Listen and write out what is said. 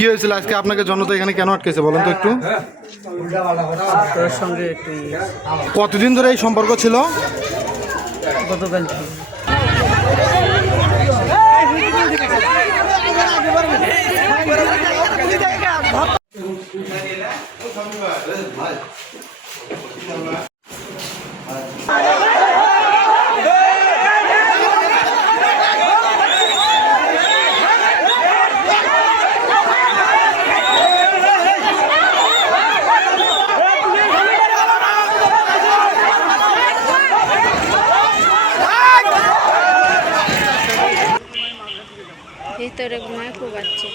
কি হয়েছিল আজকে আপনাকে জনতা এখানে কেন আটকেছে বলেন তো একটু? তোর সঙ্গে একটু কতদিন ধরে এই সম্পর্ক ছিল? গতকাল ভিতরে ঘুমায় খুব বাচ্চা